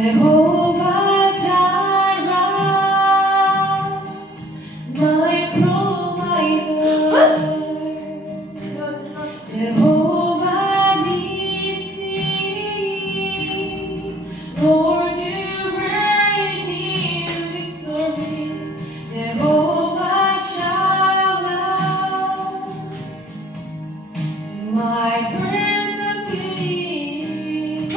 Jehovah Jireh, my provider. Jehovah Nissi, Lord, you reign in victory. Jehovah Shalom, my Prince of Peace,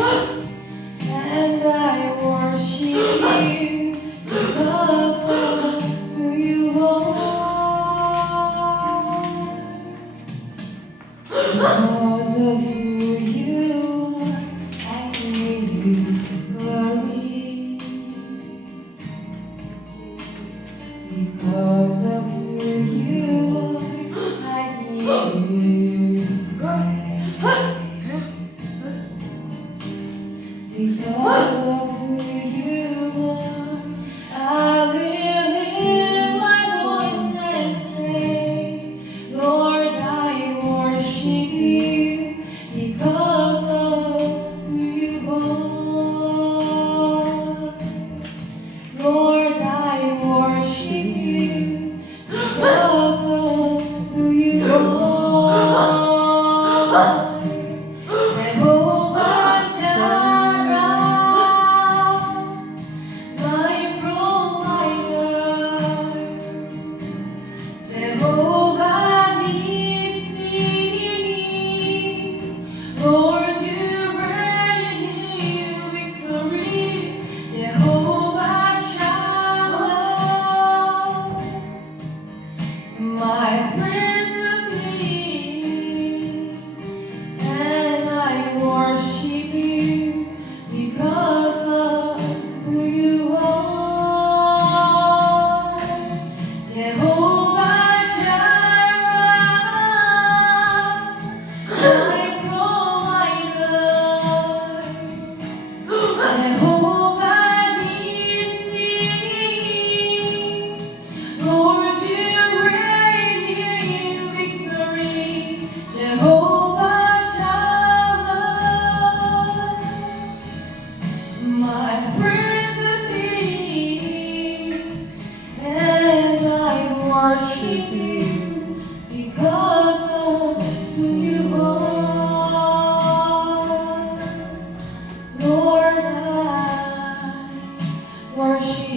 and I worship you because of who you are. Because of who you are, I give you glory. Because of who you are, I give you praise. Because of who you are, I will lift my voice and say, Lord, I worship you because of who you are. Lord, I worship you because of who you are. Jehovah Jireh, my provider. Jehovah Nissi, Lord, you reign in victory. Jehovah Shalom, my Prince of Peace, and I worship you because of who you are. Jehovah Jireh, my provider. Jehovah Nissi, Lord, you reign in victory. Jehovah Shalom, my Prince of Peace, and I worship you because of who you are. Lord, I worship